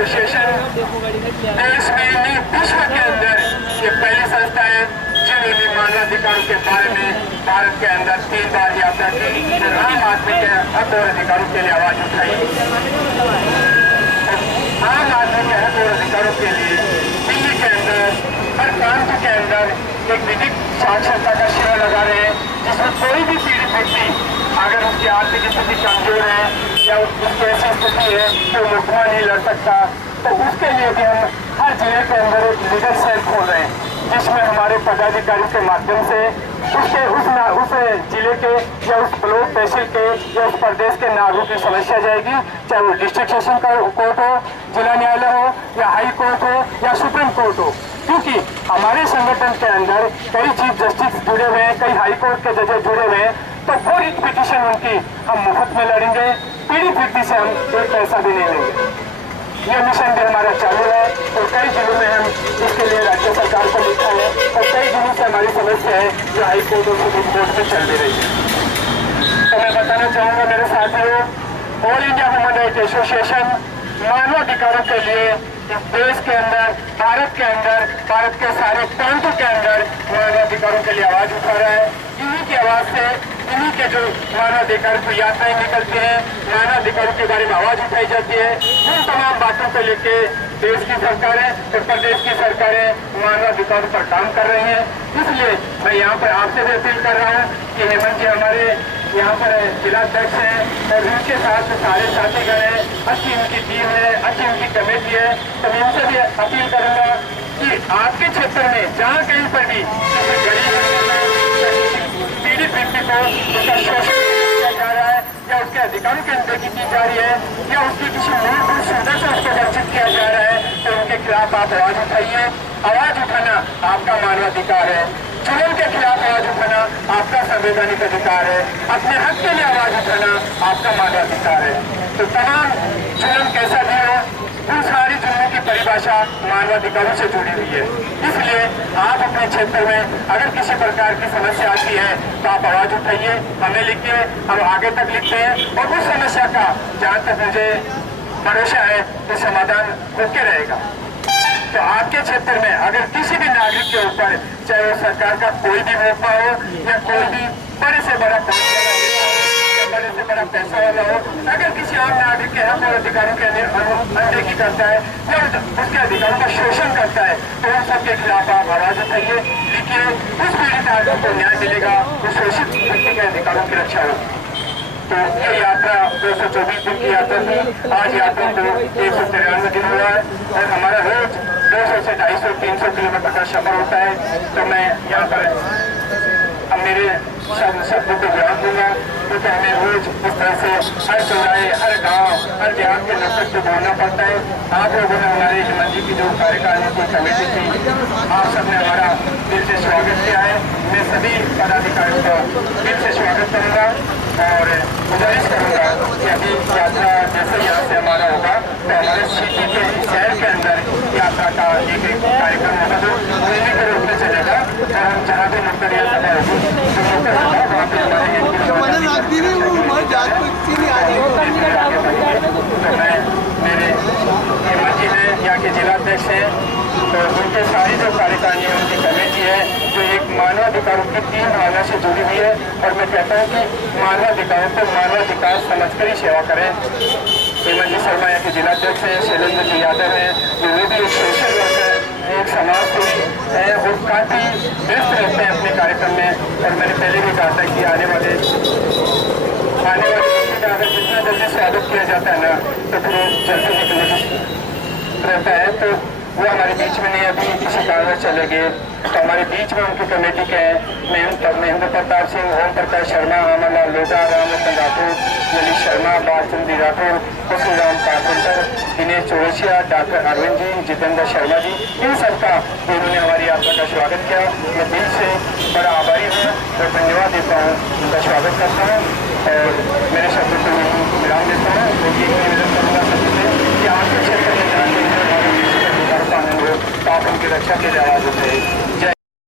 Association देश में नहीं विश्व के अंदर ये पहली संस्था है जिन्होंने मानवाधिकारों के बारे में भारत के अंदर 3 बार यात्रा की, आम आदमी के हक और अधिकारों के लिए आवाज उठाई। आम आदमी के हक और अधिकारों के लिए दिल्ली के अंदर हर प्रांत के अंदर एक विधिक साक्षरता का शिविर लगा रहे हैं, जिसमें कोई भी पीड़ित व्यक्ति अगर उसकी आर्थिक स्थिति कमजोर है या उसकी ऐसी स्थिति है कि वो मुकदमा नहीं लड़ सकता, तो उसके लिए भी हम हर जिले के अंदर एक लीगल सेल खोल रहे हैं, जिसमें हमारे पदाधिकारी के माध्यम से उस जिले के या उस ब्लॉक तहसील के या उस प्रदेश के नागरिक की समस्या जाएगी, चाहे वो डिस्ट्रिक्ट सेशन कोर्ट हो, जिला न्यायालय हो या हाई कोर्ट हो या सुप्रीम कोर्ट हो। क्योंकि हमारे संगठन के अंदर कई चीफ जस्टिस जुड़े हुए हैं, कई हाई कोर्ट के जजेस जुड़े हुए हैं, तो वो रिट पिटीशन उनकी हम मुफ्त में लड़ेंगे, पीड़ित व्यक्ति से हम एक पैसा भी नहीं लेंगे। ये मिशन भी हमारा चालू है और कई जिलों में हम इसके लिए राज्य सरकार को लिखा है और कई दिनों से हमारी समस्या है जो हाई कोर्ट और सुप्रीम कोर्ट में चल रही है। तो मैं बताना चाहूँगा मेरे साथियों, all India human right association मानवाधिकारों के लिए इस देश के अंदर, भारत के अंदर, भारत के सारे प्रांतों के अंदर मानवाधिकारों के लिए आवाज उठा रहा है। इन्हीं की आवाज से, इन्हीं के जो मानवाधिकार की यात्राएं निकलती हैं, मानवाधिकारों के बारे में आवाज उठाई जाती है, उन तमाम बातों को लेके देश की सरकारें और प्रदेश की सरकारें मानवाधिकारों पर काम कर रही हैं। इसलिए मैं यहाँ पर आपसे भी अपील कर रहा हूँ कि हेमंत जी हमारे यहाँ पर जिलाध्यक्ष हैं और उनके साथ सारे साथीगण हैं, अच्छी उनकी टीम है, अच्छी उनकी कमेटी है, तो मैं उनसे भी अपील करूँगा कि आपके क्षेत्र में जहाँ कहीं पर भी पीड़ित व्यक्ति को उसका शोषण किया जा रहा है या उसके अधिकारों की अनदेखी की जा रही है या उसकी किसी मूलभूत सुविधा से उसको वंचित किया जा रहा है, तो उनके खिलाफ आप आवाज उठाइए। आवाज उठाना आपका मानवाधिकार है, जुल्म के खिलाफ आवाज उठाना आपका संवैधानिक अधिकार है, अपने हक के लिए आवाज उठाना आपका मानवाधिकार है। तो तमाम जुल्म कैसा भी हो, उन सारी जुल्मों की परिभाषा मानवाधिकारों से जुड़ी हुई है। इसलिए आप अपने क्षेत्र में अगर किसी प्रकार की समस्या आती है तो आप आवाज उठाइए, हमें लिखिए, हम आगे तक लिखते हैं और उस समस्या का जहाँ तक मुझे भरोसा है तो समाधान होके रहेगा। तो आपके क्षेत्र में अगर किसी भी नागरिक के ऊपर, चाहे वो सरकार का कोई भी मौका हो या कोई भी बड़े से बड़ा बड़े से बड़ा पैसा वाला हो, अगर किसी आम नागरिक के हक और अधिकारों के अनदेखी करता है या उसके अधिकारों का शोषण करता है, तो उन सबके खिलाफ आप आवाज उठाइए, लिखिए, उस पीड़ित आदमी को न्याय मिलेगा, उस शोषित व्यक्ति के अधिकारों की रक्षा होगी। तो ये यात्रा 224 दिन की यात्रा थी, आज यात्रा को 193 दिन हुआ है और हमारा रोज 200 से 250-300 किलोमीटर का सफर होता है। तो मैं यहाँ पर अब मेरे शब्दों को विराम दूंगा, क्योंकि हमें रोज इस तरह से हर चौराहे, हर गांव, हर देहात के नफरत से बोलना पड़ता है। आप लोगों ने हमारे हेमंत जी की जो कार्यकारिणी की कमेटी थी, आप सबने हमारा दिल से स्वागत किया है। मैं सभी पदाधिकारियों का दिल से स्वागत करूँगा और गुजारिश करूँगा कि अभी यात्रा जैसे यहाँ से हमारा होगा तो हमारे सिटी के शहर के अंदर यात्रा का एक कार्यक्रम होगा जो ट्रेनिंग के रूप में चलेगा और हम जहाँ भी नुक्कड़ सभा होगी जो नुक्कड़ होगा वहाँ पे हमारे मेरे हेमंत जी हैं, यहाँ के जिलाध्यक्ष हैं, तो उनके सारी जो कार्यकारिणी है, उनकी कमेटी है जो एक मानवाधिकारों की 3 भावना से जुड़ी हुई है। और मैं कहता हूँ कि मानवाधिकारों को मानवाधिकार समझकर ही सेवा करें। हेमंत जी शर्मा यहाँ के जिलाध्यक्ष हैं, शैलेंद्र जी यादव हैं, वो भी एक सोशल वर्कर, एक समाज सेवी है और काफी व्यस्त रहते हैं अपने कार्यक्रम में। और मैंने पहले भी कहा था कि आने वाले अगर जितना जल्दी स्वागत किया जाता है ना तो फिर जल्दी निकलने रहता है। तो वो हमारे बीच में नहीं, अभी किसी कारण चले गए, तो हमारे बीच में उनकी कमेटी के हैं महेंद्र प्रताप सिंह, ओम प्रकाश शर्मा, अमरलाल लोधा, रामरतन राठौर, ललित शर्मा, बालचंद्री राठौर, कुशलराम कारपेंटर, दिनेश चौरसिया, डॉक्टर अरविंद जी, जितेंद्र शर्मा जी, इन सबका उन्होंने हमारी यात्रा का स्वागत किया। मैं दिल से बड़ा आभारी हूँ और धन्यवाद देता हूँ, उनका स्वागत करता हूँ और मेरे शब्द को विराम देता हूँ। क्योंकि निवेदन करूँगा सभी से कि आपके क्षेत्र में जाकर आप उनकी रक्षा के लिए आवाज उठाए।